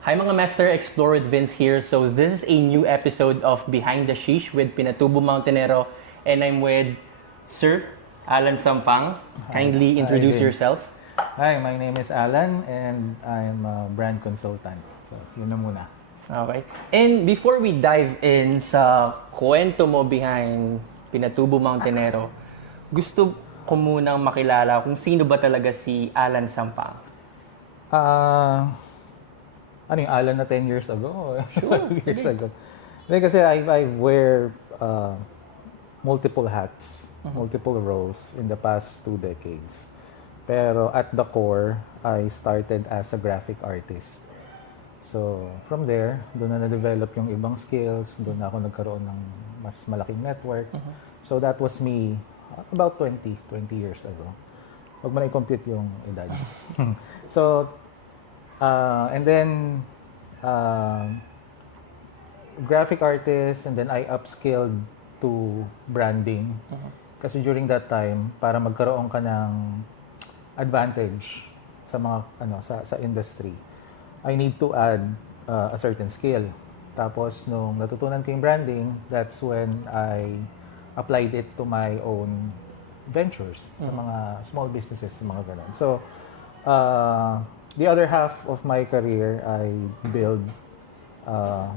Hi mga Master, Explore with Vince here. So this is a new episode of Behind the Sheesh with Pinatubo Mountainero, and I'm with Sir Alan Sampang. Kindly introduce Vince. yourself. Hi, my name is Alan and I'm a brand consultant. So, yun na muna. Okay. And before we dive in sa kwento mo behind Pinatubo Mountainero, gusto ko munang makilala kung sino ba talaga si Alan Sampang. Ano yung Alan na 10 years ago? Sure. 5 years ago. Hindi, kasi I wear multiple hats, multiple roles in the past 2 decades. Pero at the core, I started as a graphic artist. So, from there, doon na na-develop yung ibang skills, doon na ako nagkaroon ng mas malaking network. So, that was me about 20 years ago. Huwag mo na i-compute yung edad. So, and then, graphic artist, and then I upskilled to branding. Kasi during that time, para magkaroon ka ng advantage sa mga sa industry, I need to add a certain skill. Tapos nung natutunan ko yung branding, that's when I applied it to my own ventures, sa mga small businesses, sa mga ganun. So, the other half of my career, I build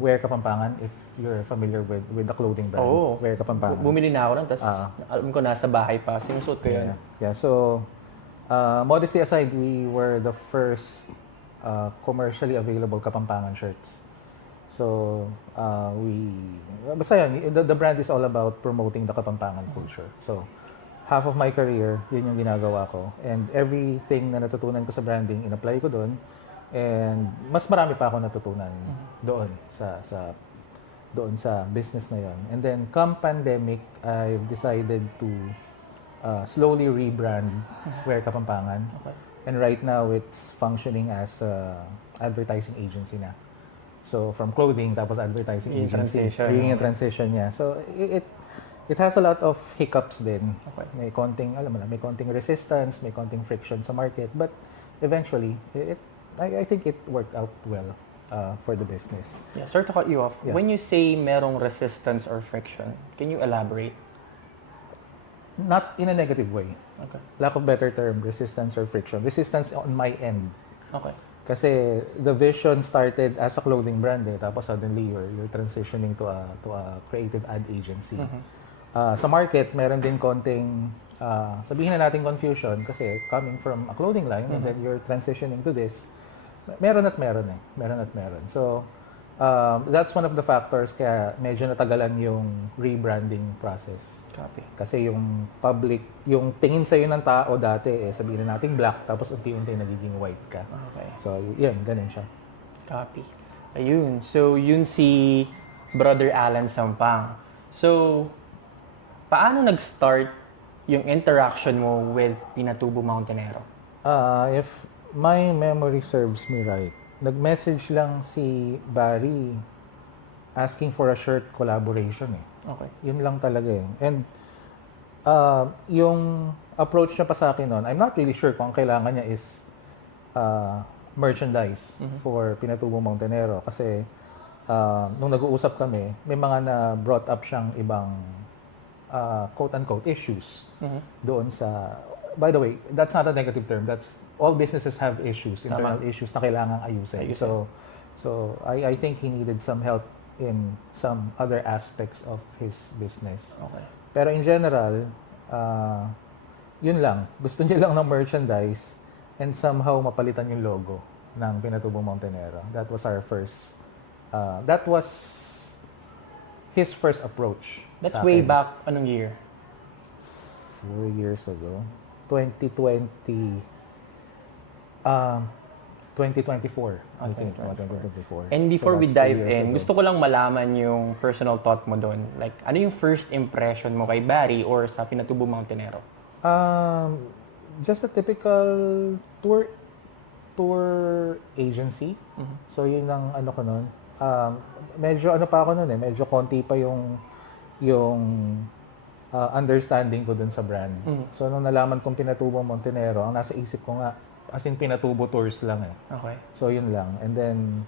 Wear Kapampangan, if you're familiar with the clothing brand. Oo. Wear Kapampangan. Bumili na ako nun, tapos alam ko nasa bahay pa. Sinusuot ko yun. Yeah. So, modesty aside, we were the first commercially available Kapampangan shirts. So, basta yan, the brand is all about promoting the Kapampangan culture. So, half of my career, yun yung ginagawa ko. And everything na natutunan ko sa branding, in-apply ko doon. And mas marami pa ako natutunan doon sa business na yon. And then, come pandemic, I've decided to slowly rebrand Wear Kapampangan. Okay. And right now, it's functioning as a advertising agency na. So, from clothing, tapos advertising Yung agency. transition. Yung transition niya. So, it has a lot of hiccups din. Okay. May konting, alam mo na, may konting resistance, may konting friction sa market. But eventually, I think it worked out well for the business. Yeah, sorry to cut you off. Yeah. When you say merong resistance or friction, can you elaborate? Not in a negative way. Okay. Lack of better term, resistance or friction. Resistance on my end. Okay. Kasi the vision started as a clothing brand tapos suddenly you're transitioning to a creative ad agency. Sa market, meron din konting sabihin na natin confusion kasi coming from a clothing line and then you're transitioning to this. Meron at meron. So that's one of the factors kaya medyo natagalan yung rebranding process. Copy. Kasi yung public, yung tingin sa'yo ng tao dati, sabihin na natin black, tapos unti-unti nagiging white ka. Okay. So, yun, ganun siya. Copy. Ayun. So, yun si Brother Alan Sampang. So, paano nag-start yung interaction mo with Pinatubo Mountainero? If my memory serves me right, nag-message lang si Barry asking for a shirt collaboration Okay. Yun lang talaga And yung approach niya pa sa akin noon, I'm not really sure kung ang kailangan niya is merchandise for Pinatubo Mountainero. Kasi nung nag-uusap kami, may mga na-brought up siyang ibang quote-unquote issues doon sa... By the way, that's not a negative term. That's all businesses have issues, internal issues na kailangang ayusin. So I think he needed some help in some other aspects of his business. Okay. Pero in general, yun lang. Gusto niya lang ng merchandise and somehow mapalitan yung logo ng Pinatubo Mountainero. That was our first, that was his first approach. That's sa way akin. back, anong year? 4 years ago. 2020, 2024. I think. 2024. And before So we that's 2 dive years in, ago. gusto ko lang malaman yung personal thought mo doon. Like, ano yung first impression mo kay Barry or sa Pinatubo Mountainero? Just a typical tour agency. So yun ang ano ko noon. Medyo ano pa ako noon medyo konti pa yung understanding ko dun sa brand. So nung nalaman kong Pinatubo Mountainero, ang nasa isip ko nga as in Pinatubo tours lang Okay. So yun lang. And then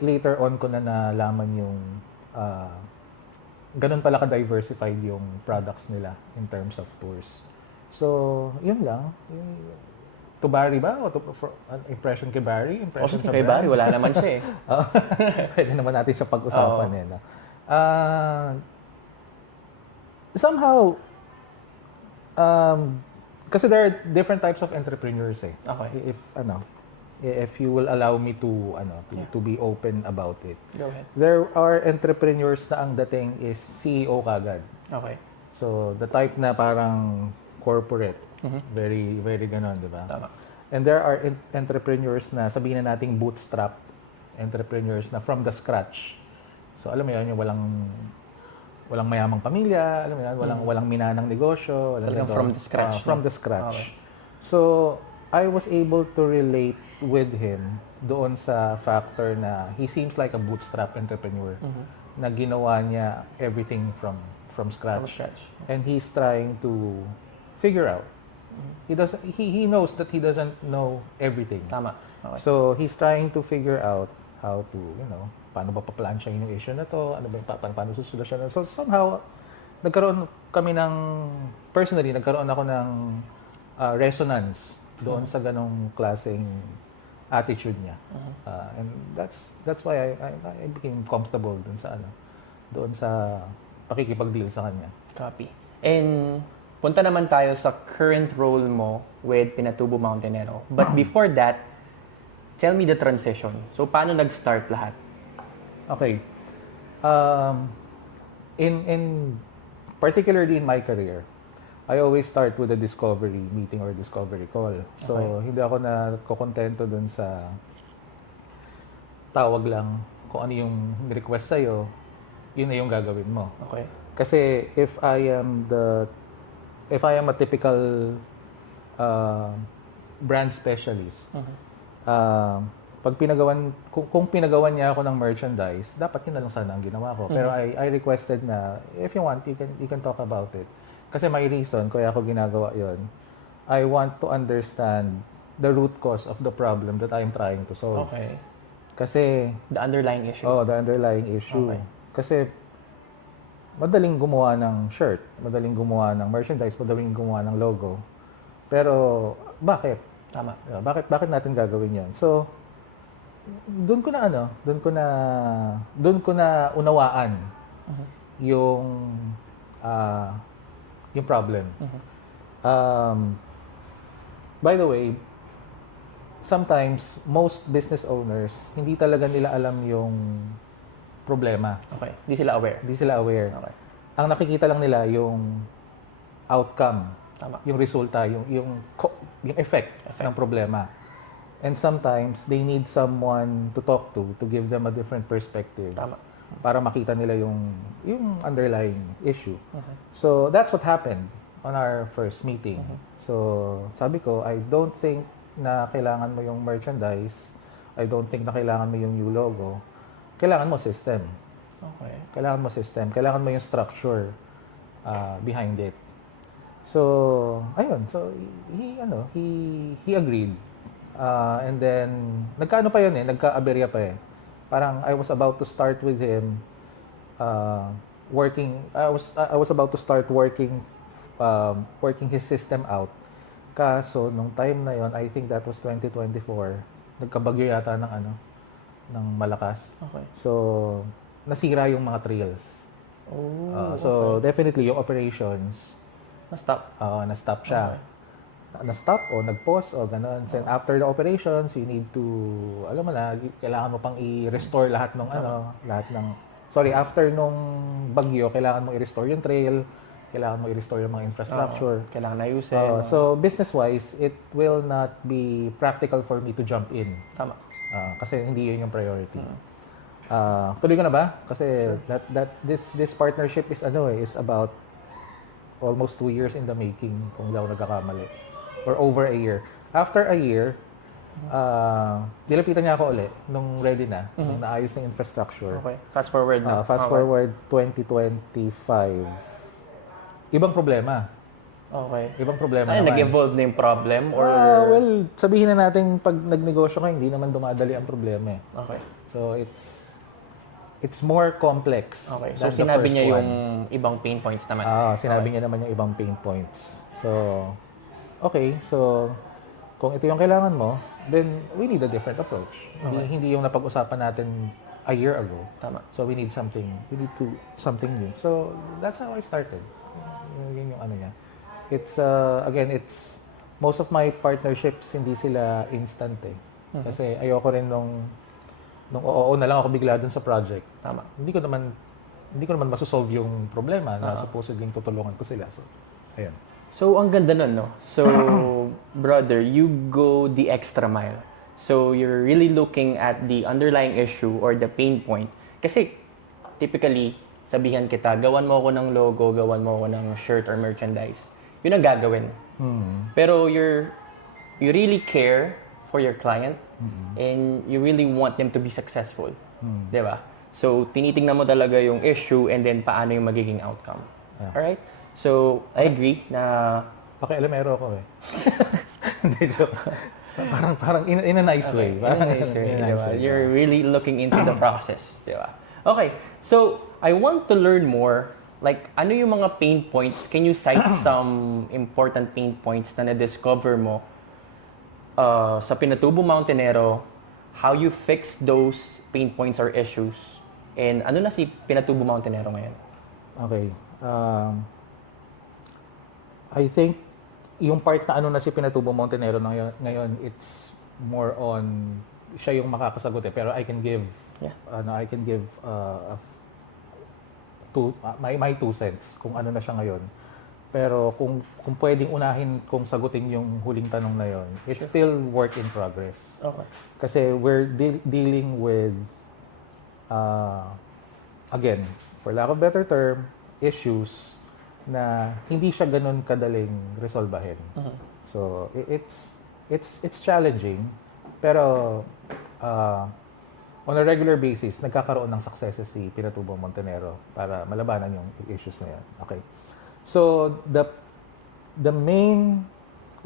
later on ko na nalaman yung ganun pala ka-diversified yung products nila in terms of tours. So, yun lang. To Barry ba? O an impression kay Barry? Impression Kay Barry, wala naman siya eh. Pwede naman natin siya pag-usapan eh. No? Somehow, kasi there are different types of entrepreneurs eh. Okay. If you will allow me to to be open about it. Go ahead. There are entrepreneurs na ang dating is CEO kagad. Okay. So the type na parang corporate, very very ganon, di ba? Tama. And there are entrepreneurs na sabihin na nating bootstrap entrepreneurs na from the scratch. So alam mo yun, yung walang mayamang pamilya, alam mo yan, walang minanang negosyo, Talagang from the scratch. from the scratch. Okay. So I was able to relate with him doon sa factor na he seems like a bootstrap entrepreneur na ginawa niya everything from scratch. From scratch. And he's trying to figure out. He knows that he doesn't know everything. Tama. Okay. So he's trying to figure out how to, paano ba pa-plansyahin yung issue na to, ano ba yung paano susolusyonan. So somehow personally nagkaroon ako ng resonance doon sa ganong klaseng attitude niya. And that's why I became comfortable doon sa pakikipag-deal sa kanya. Copy. And punta naman tayo sa current role mo with Pinatubo Mountainero. But before that, tell me the transition. So, paano nag-start lahat? Okay. In particularly in my career, I always start with a discovery meeting or discovery call. So, hindi ako nakokontento dun sa tawag lang kung ano yung request sa'yo, yun na yung gagawin mo. Okay. Kasi if I am a typical brand specialist, kung pinagawan niya ako ng merchandise, dapat yun na lang sana ang ginawa ko. Pero I requested na if you want, you can talk about it. Kasi may reason kaya ako ginagawa yon. I want to understand the root cause of the problem that I'm trying to solve. Okay. Kasi The underlying issue. the underlying issue. Okay. Kasi madaling gumawa ng shirt, madaling gumawa ng merchandise, madaling gumawa ng logo. Pero bakit? Tama. Bakit natin gagawin 'yon? So doon ko na unawaan yung problem. By the way, sometimes most business owners hindi talaga nila alam yung problema. Okay. Hindi sila aware. Hindi sila aware. Okay. Ang nakikita lang nila yung outcome, Tama. yung resulta, yung effect ng problema. And sometimes they need someone to talk to give them a different perspective. Tama. Para makita nila yung underlying issue. So that's what happened on our first meeting. So sabi ko, I don't think na kailangan mo yung merchandise. I don't think na kailangan mo yung new logo. Kailangan mo system. Okay. Kailangan mo yung structure behind it. So, ayun. So, he agreed. And then, nagkaano pa yun nagka-aberya pa Parang I was about to start with him working. I was about to start working his system out. Kaso, nung time na yon, I think that was 2024, nagkabagyo yata ng malakas. Okay. So, nasira yung mga trails. So, definitely, yung operations, Na-stop. na-stop siya. Okay. Na-stop o nag-pause o gano'n. And after the operations, you need to, alam mo na, kailangan mo pang i-restore lahat ng after nung bagyo, kailangan mo i-restore yung trail, kailangan mo i-restore yung mga infrastructure. Kailangan ayusin. So, business-wise, it will not be practical for me to jump in. Tama. Kasi hindi yun yung priority. Tuloy ko na ba? Kasi this partnership is about almost 2 years in the making, kung hindi ako nagkakamali. Or over a year. After a year, nilapitan niya ako ulit nung ready na, nung naayos ng infrastructure. Okay. Fast forward na. Fast forward 2025. Ibang problema. Okay. Ibang problema Ay, naman. nag-evolve na yung problem or... Well, sabihin na natin pag nagnegosyo ka, hindi naman dumadali ang problema eh. Okay. So it's more complex Okay. So, than the sinabi first niya one. yung ibang pain points naman. Sinabi niya naman yung ibang pain points. So, okay. So, kung ito yung kailangan mo, then we need a different approach. Hindi yung napag-usapan natin a year ago. Tama. So, we need something new. So, that's how I started. Yun yung ano niya. It's, again, it's, most of my partnerships, hindi sila instant eh. Kasi ayoko rin nung oo na lang ako bigla dun sa project. Tama. Hindi ko naman masosolve yung problema na supposedly tutulungan ko sila. So, ayun. So, ang ganda nun, no? So, brother, you go the extra mile. So, you're really looking at the underlying issue or the pain point. Kasi, typically, sabihan kita, gawan mo ako ng logo, gawan mo ako ng shirt or merchandise. Yun ang gagawin. Pero you really care for your client and you really want them to be successful. Di ba? So, tinitingnan mo talaga yung issue and then paano yung magiging outcome. Yeah. Alright? So, I agree na... Pakialamero ako eh. Hindi, joke. Parang in a nice way. Parang in a nice way. You're really looking into the process. Di ba? Okay. So, I want to learn more. Like, ano yung mga pain points? Can you cite some important pain points na na-discover mo sa Pinatubo Mountainero, how you fix those pain points or issues, and ano na si Pinatubo Mountainero ngayon? Okay. I think yung part na ano na si Pinatubo Mountainero ngayon, it's more on siya yung makakasagot eh. Pero I can give my 2 cents kung ano na siya ngayon. Pero kung pwedeng unahin kung sagutin yung huling tanong na yon, it's still work in progress. Okay. Kasi we're dealing with, again, for lack of better term, issues na hindi siya ganun kadaling resolbahin. So it's challenging, pero on a regular basis, nagkakaroon ng successes si Pinatubo Mountainero para malabanan yung issues na yan. Okay. So,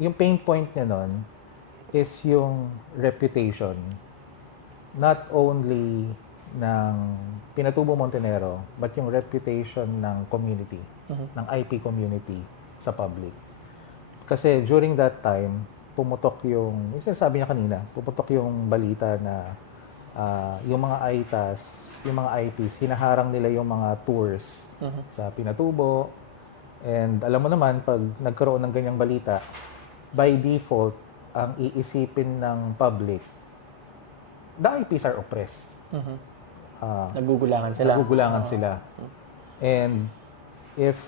yung pain point niya nun is yung reputation, not only ng Pinatubo Mountainero, but yung reputation ng community, ng IP community sa public. Kasi during that time, pumutok yung sinasabi niya kanina, pumutok yung balita na yung mga ITAs, yung mga IPs, hinaharang nila yung mga tours sa Pinatubo. And alam mo naman, pag nagkaroon ng ganyang balita, by default, ang iisipin ng public, the IPs are oppressed. Nagugulangan sila. Nagugulangan sila. And if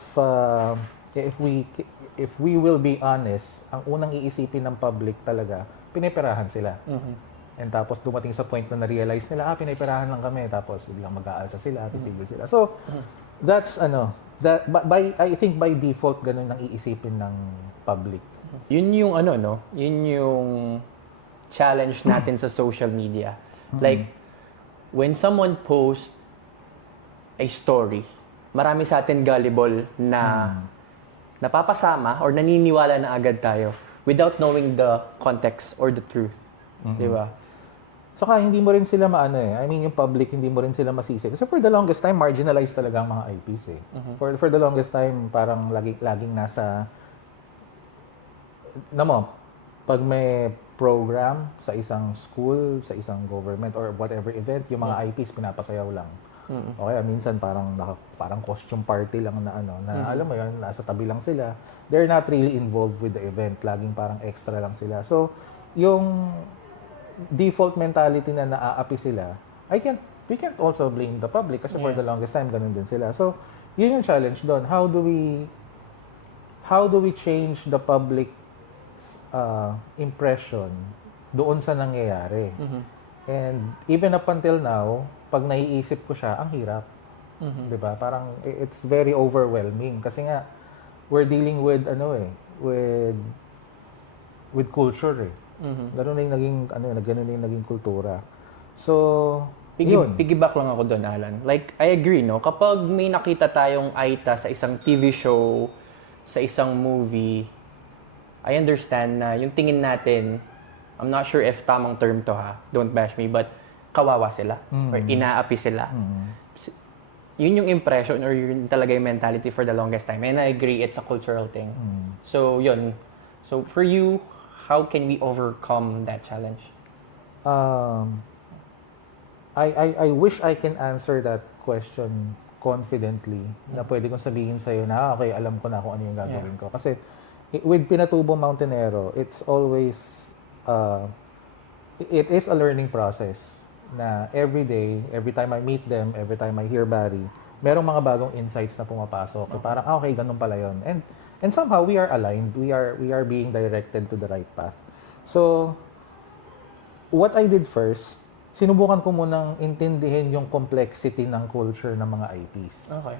we will be honest, ang unang iisipin ng public talaga, piniperahan sila. And tapos dumating sa point na na-realize nila, piniperahan lang kami. Tapos biglang mag-aalsa sila, titigil sila. So, that's I think by default, ganun ang iisipin ng public. Yun yung yun yung challenge natin sa social media. Like, when someone posts a story, marami sa atin gullible na napapasama or naniniwala na agad tayo without knowing the context or the truth. Di ba? Saka hindi mo rin sila I mean, yung public, hindi mo rin sila masisi. Kasi for the longest time, marginalized talaga ang mga IPs eh. For the longest time, parang laging nasa... pag may program sa isang school, sa isang government, or whatever event, yung mga IPs pinapasayaw lang. O kaya minsan parang costume party lang na alam mo yun, nasa tabi lang sila. They're not really involved with the event. Laging parang extra lang sila. So, yung default mentality na naaapi sila, we can't also blame the public kasi for the longest time, ganun din sila. So, yun yung challenge doon. How do we change the public's impression doon sa nangyayari? And even up until now, pag naiisip ko siya, ang hirap. Diba? Parang it's very overwhelming kasi nga we're dealing with with culture eh. Ganun na yung naging kultura. So, Piggyback lang ako doon, Alan. Like, I agree, no? Kapag may nakita tayong Aita sa isang TV show sa isang movie, I understand na yung tingin natin, I'm not sure if tamang term to ha, don't bash me, but kawawa sila or inaapi sila. Yun yung impression or yun talaga yung mentality for the longest time. And I agree, it's a cultural thing. So, yun. So, for you, how can we overcome that challenge? I wish I can answer that question confidently na pwede kong sabihin sa'yo na okay, alam ko na kung ano yung gagawin ko. Kasi with Pinatubo Mountainero, it's always, it is a learning process na every day, every time I meet them, every time I hear Barry, merong mga bagong insights na pumapasok. Parang, okay, ganun pala yun. And somehow, we are aligned. We are being directed to the right path. So, what I did first, sinubukan ko munang intindihin yung complexity ng culture ng mga IPs. Okay.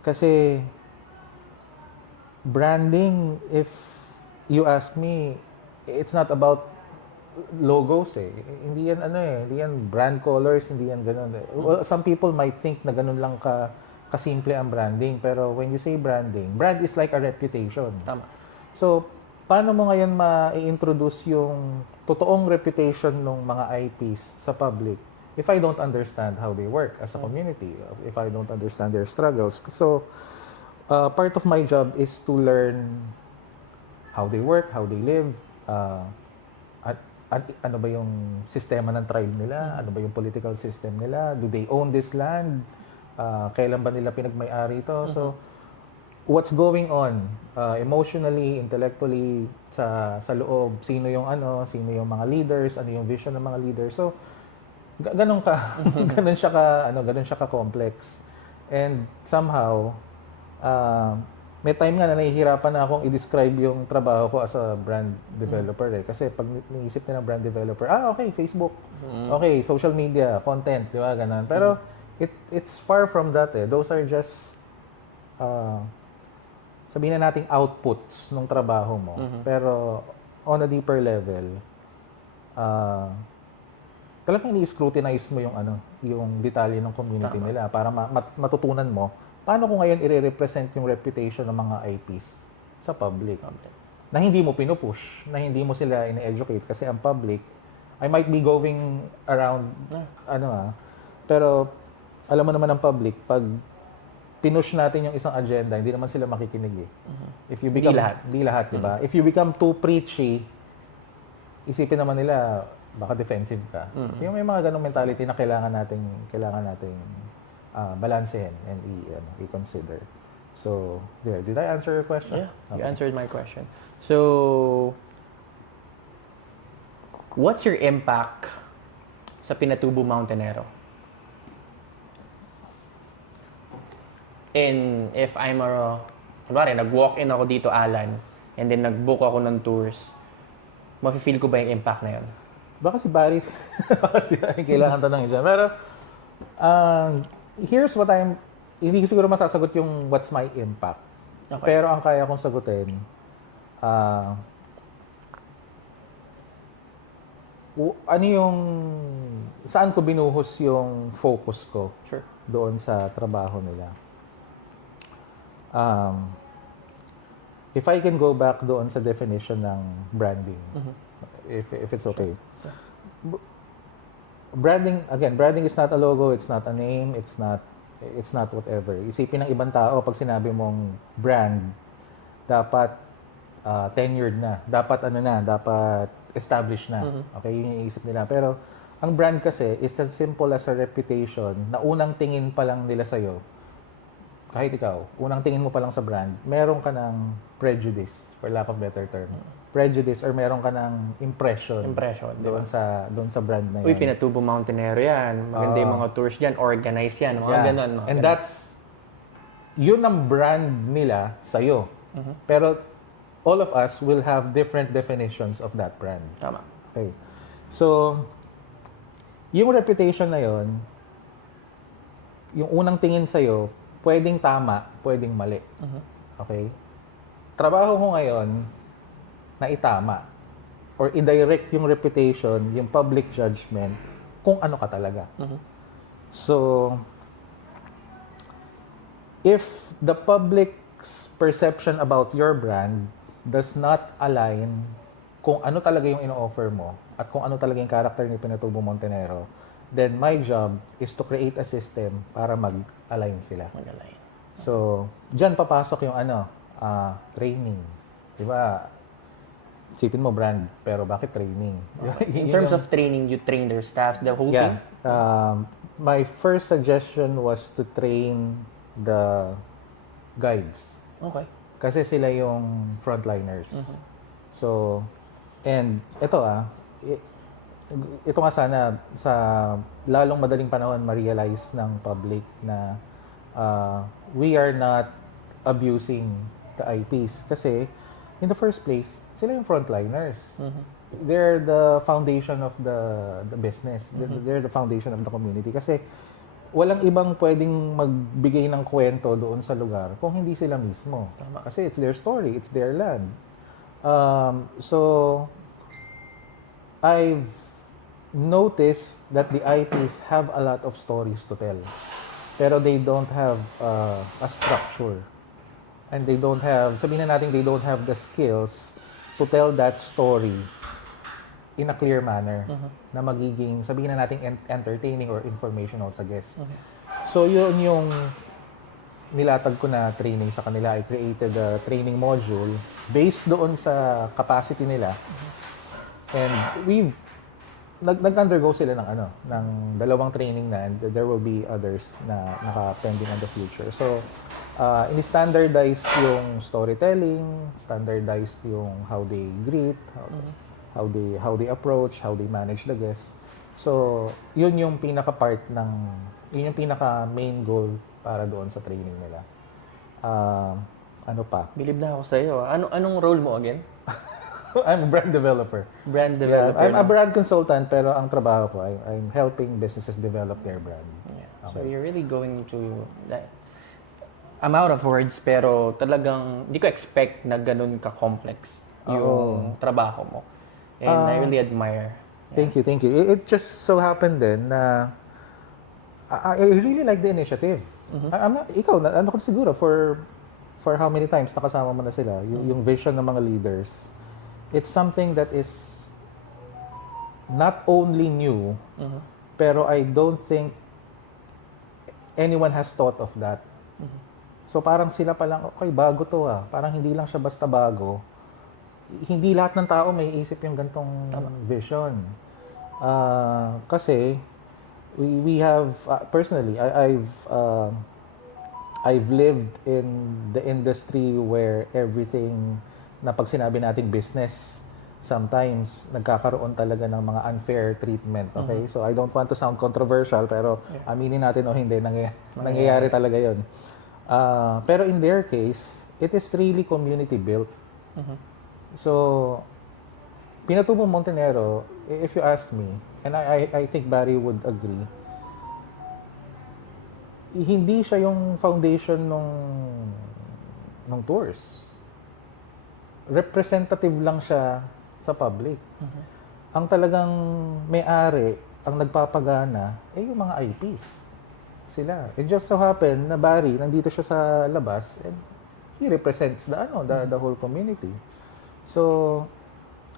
Kasi branding, if you ask me, it's not about logos eh. Hindi yan hindi yan brand colors, hindi yan ganun. Well, some people might think na ganun lang kasimple ang branding, pero when you say branding, brand is like a reputation. Tama. So, paano mo ngayon ma-introduce yung totoong reputation ng mga IPs sa public if I don't understand how they work as a community, if I don't understand their struggles? So, part of my job is to learn how they work, how they live, at ano ba yung sistema ng tribe nila, ano ba yung political system nila, do they own this land, kailan ba nila pinagmay-ari ito? So, what's going on emotionally, intellectually sa loob, sino yung mga leaders, ano yung vision ng mga leaders. So ganun siya ka complex. And somehow may time nga na nahihirapan na akong i-describe yung trabaho ko as a brand developer eh. Kasi pag niisip nila brand developer, okay, Facebook. Okay, social media, content, di ba? Ganun. Pero it's far from that eh. Those are just sabihin na nating outputs ng trabaho mo. Pero on a deeper level, talagang ini-scrutinize mo yung detalye ng community nila para matutunan mo paano ko ngayon i-represent yung reputation ng mga IPs sa public. Na hindi mo pinupush, na hindi mo sila ine-educate kasi ang public, I might be going around, pero alam mo naman ang public, pag pinush natin yung isang agenda, hindi naman sila makikinig eh. If you become, hindi lahat, di ba? If you become too preachy, isipin naman nila, baka defensive ka. Yung may mga ganong mentality na kailangan nating balansehin and i-consider. So, there. Did I answer your question? Yeah, you answered my question. So, what's your impact sa Pinatubo Mountainero? And if I'm kunwari, nag-walk-in ako dito, Alan, and then nag-book ako ng tours, mafe-feel ko ba yung impact na yun? Baka si Barry, kailangan tanongin siya. Pero, here's what hindi ko siguro masasagot yung what's my impact. Okay. Pero ang kaya kong sagutin, saan ko binuhos yung focus ko doon sa trabaho nila. If I can go back doon sa definition ng branding, if it's okay. Branding is not a logo, it's not a name, it's not whatever. Isipin ng ibang tao, pag sinabi mong brand, dapat tenured na, dapat dapat established na. Okay, yun yung iisip nila. Pero ang brand kasi is as simple as a reputation na unang tingin pa lang nila sa'yo, kahit ikaw, unang tingin mo pa lang sa brand, meron ka ng prejudice, for lack of better term. Prejudice or meron ka ng impression doon sa brand na yan. Uy, Pinatubo Mountainero yan. Maganda yung mga tours dyan. Organized yan. Mga ganun. And that's, yun ang brand nila sa'yo. Pero all of us will have different definitions of that brand. Tama. Okay. So, yung reputation na yun, yung unang tingin sa'yo, pwedeng tama, pwedeng mali. Okay? Trabaho ko ngayon na itama or i-direct yung reputation, yung public judgment, kung ano ka talaga. So, if the public public's perception about your brand does not align kung ano talaga yung ino-offer mo at kung ano talaga yung character ni Pinatubo Montenero, then my job is to create a system para mag-align sila. Mag-align. So, dyan papasok yung training. Di ba? Sipin mo brand, pero bakit training? In terms of training, you train their staff, the whole Yeah. team? My first suggestion was to train the guides. Okay. Kasi sila yung frontliners. So, and ito nga sana sa lalong madaling panahon ma-realize ng public na we are not abusing the IPs. Kasi, in the first place, sila yung frontliners. They're the foundation of the business. They're the foundation of the community. Kasi, walang ibang pwedeng magbigay ng kwento doon sa lugar kung hindi sila mismo. Kasi it's their story, it's their land. So, I've noticed that the IPs have a lot of stories to tell. Pero they don't have a structure. And they don't have, sabihin na natin, they don't have the skills to tell that story in a clear manner na magiging, sabihin na natin, entertaining or informational sa guest. So, yun yung nilatag ko na training sa kanila. I created a training module based doon sa capacity nila. And we've nag-undergo sila ng dalawang training na, and there will be others na naka-pending in the future. So, ini-standardized yung storytelling, standardized yung how they greet, how they approach, how they manage the guests. So, yun yung yun yung pinaka-main goal para doon sa training nila. Ano pa? Believe na ako sa iyo. Anong role mo again? I'm a brand developer. Brand developer. Yeah, I'm a brand consultant, pero ang trabaho ko, I'm helping businesses develop their brand. Yeah. So you're really going to, like, I'm out of words, pero talagang hindi ko expect na ganun ka-complex yung trabaho mo. And I really admire. Thank you. It just so happened then na I really like the initiative. Ano ko siguro for how many times nakasama mo na sila, yung vision ng mga leaders. It's something that is not only new, pero I don't think anyone has thought of that. So parang sila pa lang, okay, bago to Parang hindi lang siya basta bago. Hindi lahat ng tao may isip yung gantong vision. Kasi we have personally I've lived in the industry where everything na pag sinabi nating business, sometimes nagkakaroon talaga ng mga unfair treatment. Okay? So I don't want to sound controversial, pero aminin natin o hindi, nangyayari talaga yun. Pero in their case, it is really community built. So, Pinatubo Montenero, if you ask me, and I think Barry would agree, hindi siya yung foundation nung tours. Representative lang siya sa public. Ang talagang may-ari, ang nagpapagana, yung mga IPs. Sila. It just so happened na Barry, nandito siya sa labas, and he represents the whole community. So,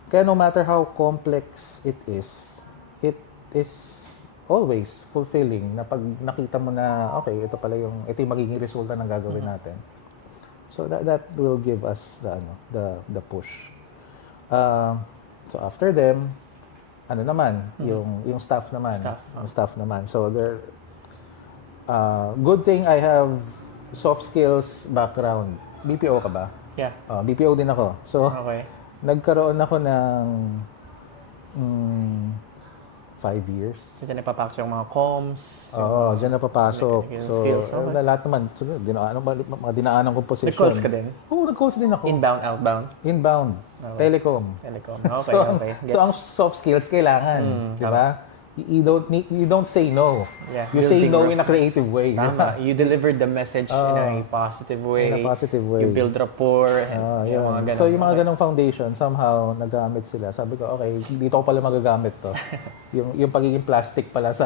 kaya no matter how complex it is always fulfilling na pag nakita mo na, okay, ito yung magiging resulta ng gagawin natin. So that will give us the push. So after them, yung staff naman. Yung staff naman. So good thing I have soft skills background. BPO ka ba? Yeah. BPO din ako. So Okay. nagkaroon ako ng 5 years. So dyan napapasok yung mga comms. Oo, dyan napapasok. yung So, skills, okay. lahat naman. So, mga dinaanan kong position. Nag-calls ka din? Oo, nag-calls din ako. Inbound, outbound? Inbound. Okay. Telecom. Telecom. Okay, okay. So, ang soft skills kailangan. Di ba? you don't say no. Yeah, You say building no in a creative way. Tama. You delivered the message in a positive way. In a positive way. You build rapport. And yung mga ganun. So yung mga ganong foundation, somehow nagamit sila. Sabi ko, okay, dito ko pala magagamit to. yung pagiging plastic pala sa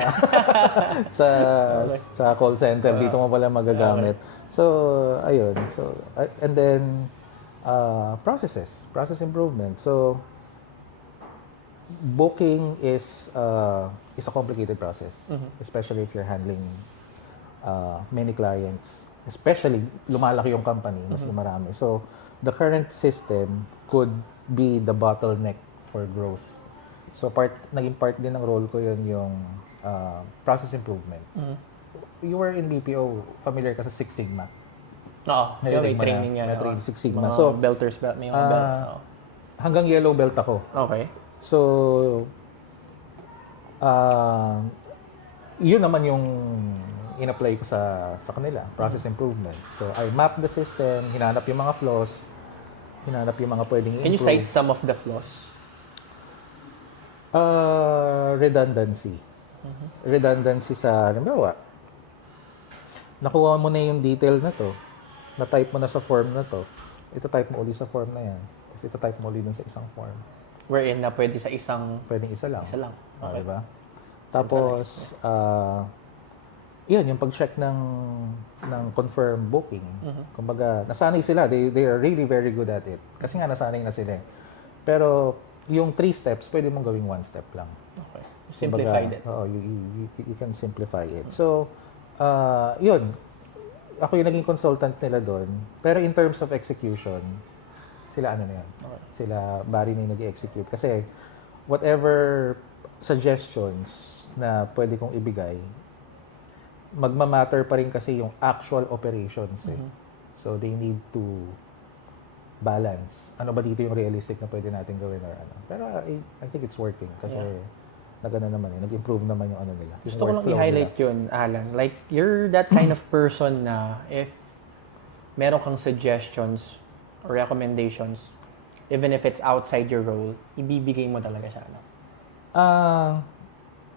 sa call center, dito mo pala magagamit. So, ayun. So, and then process improvement. So, booking is a complicated process, especially if you're handling many clients. Especially, lumalaki yung company, mas marami. So, the current system could be the bottleneck for growth. So, naging part din ng role ko yun yung process improvement. You were in BPO, familiar ka sa Six Sigma. Oo, yung may training yan. May training Six Sigma. Mga So, belters belt, may mga belts. hanggang yellow belt ako. Okay. So, yun naman yung in-apply ko sa kanila, process improvement. So, I mapped the system, hinanap yung mga flaws, hinanap yung mga pwedeng i-improve. Can you cite some of the flaws? Redundancy. Redundancy sa, halimbawa, nakuha mo na yung detail na to, na-type mo na sa form na to, ito-type mo uli sa form na yan, tapos ito-type mo uli dun sa isang form. Wherein na pwede sa isang... Pwedeng isa lang. Isa lang. Okay. Diba? Tapos, yun, yung pag-check ng confirm booking. Kumbaga, nasanay sila. They are really very good at it. Kasi nga, nasanay na sila. Pero, yung 3 steps, pwede mong gawing 1 step lang. Okay. Simplified it. Oo, you can simplify it. So, yun. Ako yung naging consultant nila doon. Pero in terms of execution, sila ano na yan. Okay. Sila Barry na yung nag-execute. Kasi whatever suggestions na pwede kong ibigay, magmamatter pa rin kasi yung actual operations. So they need to balance. Ano ba dito yung realistic na pwede natin gawin or ano. Pero I think it's working kasi nagana naman nag-improve naman yung ano nila. Gusto ko lang i-highlight yun, Alan. Like, you're that kind of person na if meron kang suggestions or recommendations, even if it's outside your role, ibibigay mo talaga siya. No?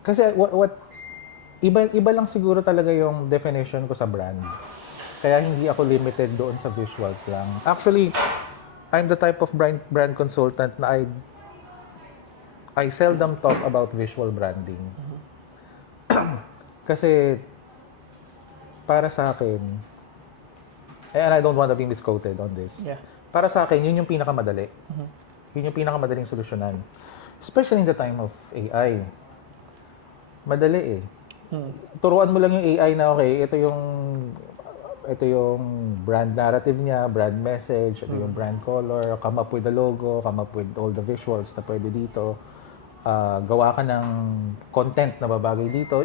Kasi iba lang siguro talaga yung definition ko sa brand. Kaya hindi ako limited doon sa visuals lang. Actually, I'm the type of brand consultant na I seldom talk about visual branding. Kasi para sa akin, and I don't want to be misquoted on this. Yeah. Para sa akin, yun yung pinakamadali. Yun yung pinakamadaling solusyonan. Especially in the time of AI. Madali eh. Turuan mo lang yung AI na okay, ito yung brand narrative niya, brand message, ito yung brand color, come up with the logo, come up with all the visuals na pwede dito. Gawa ka ng content na babagay dito.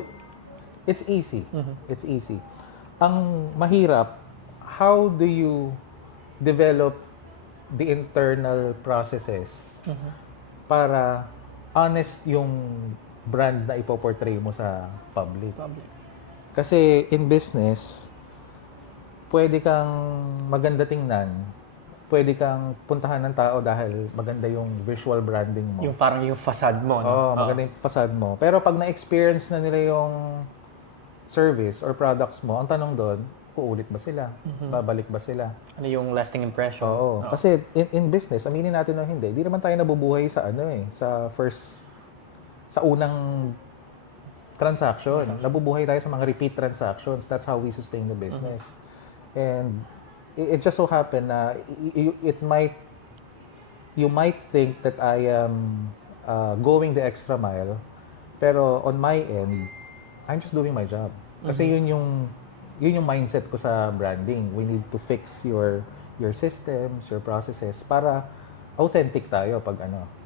It's easy. It's easy. Ang mahirap, how do you develop the internal processes para honest yung brand na ipoportray mo sa public. Kasi in business, pwede kang maganda tingnan, pwede kang puntahan ng tao dahil maganda yung visual branding mo. Yung parang yung facade mo. No? Oo, maganda yung facade mo. Pero pag na-experience na nila yung service or products mo, ang tanong doon, uulit ba sila? Babalik ba sila? Ano yung lasting impression? Oo. Kasi in business, aminin natin o hindi, di naman tayo nabubuhay sa sa unang transaction. Nabubuhay tayo sa mga repeat transactions. That's how we sustain the business. And it just so happened na you might think that I am going the extra mile, pero on my end, I'm just doing my job. Kasi yun yung mindset ko sa branding. We need to fix your systems, your processes para authentic tayo pag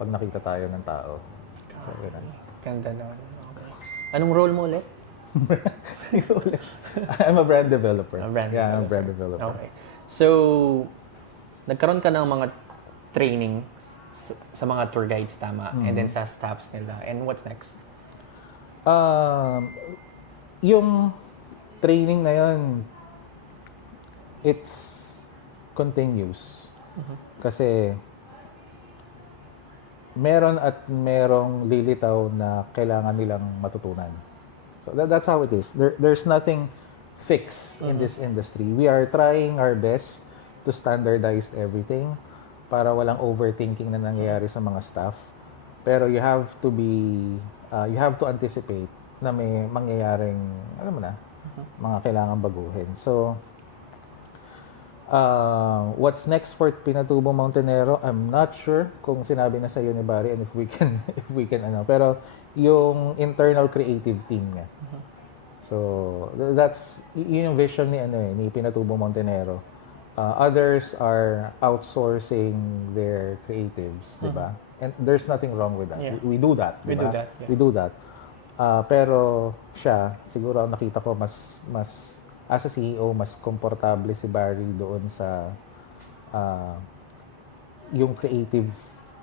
nakita tayo ng tao. So, Ganda naman. Okay. Anong role mo ulit? I'm a brand developer. I'm a brand developer. Okay. So, nagkaroon ka ng mga training sa mga tour guides, tama? And then sa staffs nila. And what's next? Yung training na yun, it's continuous. Kasi meron at merong lilitaw na kailangan nilang matutunan. So that's how it is. There's nothing fixed in this industry. We are trying our best to standardize everything para walang overthinking na nangyayari sa mga staff. Pero you have to anticipate na may mangyayaring, alam mo na, mga kailangan baguhin. So, what's next for Pinatubo Montenero? I'm not sure kung sinabi na sa iyo ni Barry and if we can pero yung internal creative team niya. So that's yun yung vision ni Pinatubo Montenero. Others are outsourcing their creatives, di ba? And there's nothing wrong with that. Yeah. We do that, di We do ba? that, yeah. We do that. Pero siya, siguro ang nakita ko mas as a CEO, mas komportable si Barry doon sa yung creative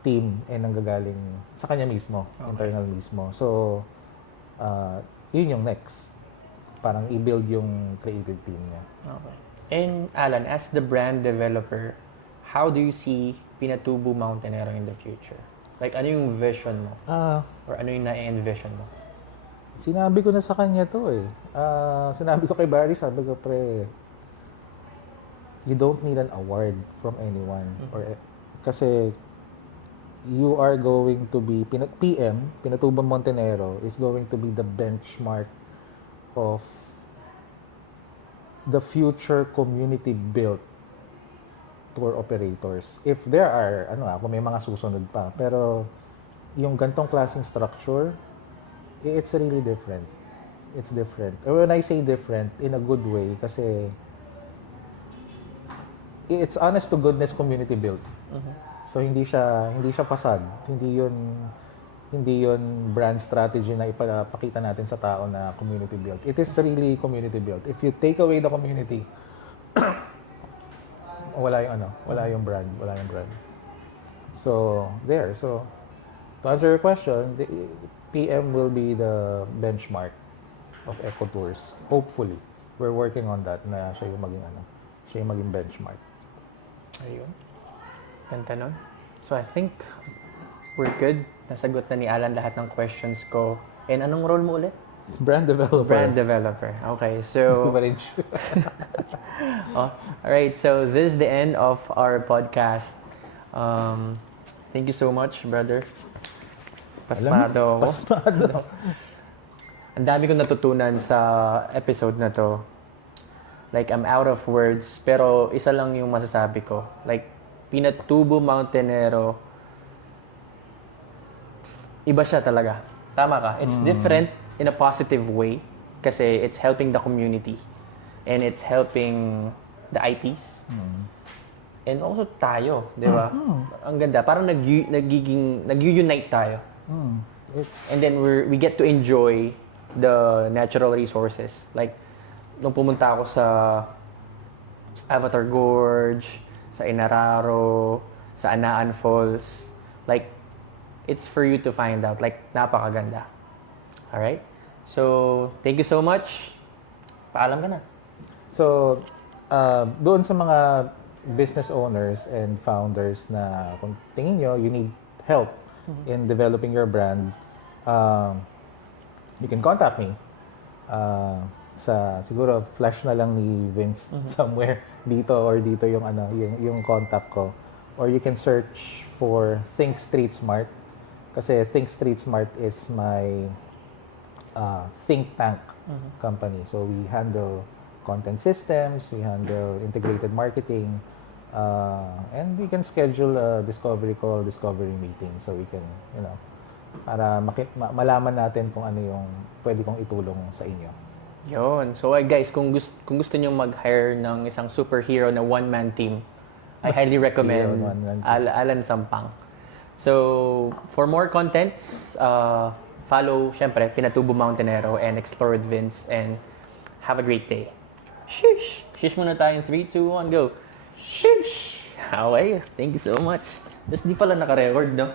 team nanggagaling sa kanya mismo, internal mismo. So, yun yung next. Parang i-build yung creative team niya. Okay. And Alan, as the brand developer, how do you see Pinatubo Montenero in the future? Like, ano yung vision mo? Or ano yung na-envision mo? Sinabi ko na sa kanya to eh. Sinabi ko kay Barry, sabi ko, pre, you don't need an award from anyone. Kasi you are going to be, Pinatubo Montenero is going to be the benchmark of the future community built tour operators. If there are, kung may mga susunod pa. Pero yung gantong klaseng structure, it's really different. It's different. When I say different, in a good way, kasi it's honest to goodness community built. So hindi siya fasad. Hindi yun brand strategy na ipapakita natin sa tao na community built. It is really community built. If you take away the community, wala yung brand. So, there. So, to answer your question, the PM will be the benchmark of Eco Tours. Hopefully. We're working on that na siya yung maging benchmark. Ayun. Ganda nun. So I think we're good. Nasagot na ni Alan lahat ng questions ko. And anong role mo ulit? Brand developer. Brand developer. Okay, so... alright, so this is the end of our podcast. Thank you so much, brother. Pasmado ako. Pasmado. Ang dami kong natutunan sa episode na to. Like, I'm out of words. Pero isa lang yung masasabi ko. Like, Pinatubo Montenero, iba siya talaga. Tama ka. It's different in a positive way kasi it's helping the community and it's helping the IPs. And also tayo, di ba? Ang ganda. Parang nag-unite tayo. And then we get to enjoy the natural resources. Like, nung pumunta ako sa Avatar Gorge, sa Inararo, sa Anaan Falls, like, it's for you to find out. Like, napakaganda. Alright? So, thank you so much. Paalam ka na. So, doon sa mga business owners and founders na kung tingin nyo, you need help in developing your brand, you can contact me. Siguro flash na lang ni Vince somewhere dito yung contact ko. Or you can search for Think Street Smart. Kasi Think Street Smart is my think tank company. So we handle content systems, we handle integrated marketing, and we can schedule a discovery call, discovery meeting so we can, para malaman natin kung ano yung pwede kong itulong sa inyo. Yun. So guys, kung gusto nyo mag-hire ng isang superhero na one-man team, I highly recommend Alan Sampang. So, for more contents, follow, syempre, Pinatubo Montenero and Explore with Vince, and have a great day. Shish! Shish muna tayo in 3, 2, 1, go! Shish! Okay, thank you so much. Tapos di pala naka-record, no?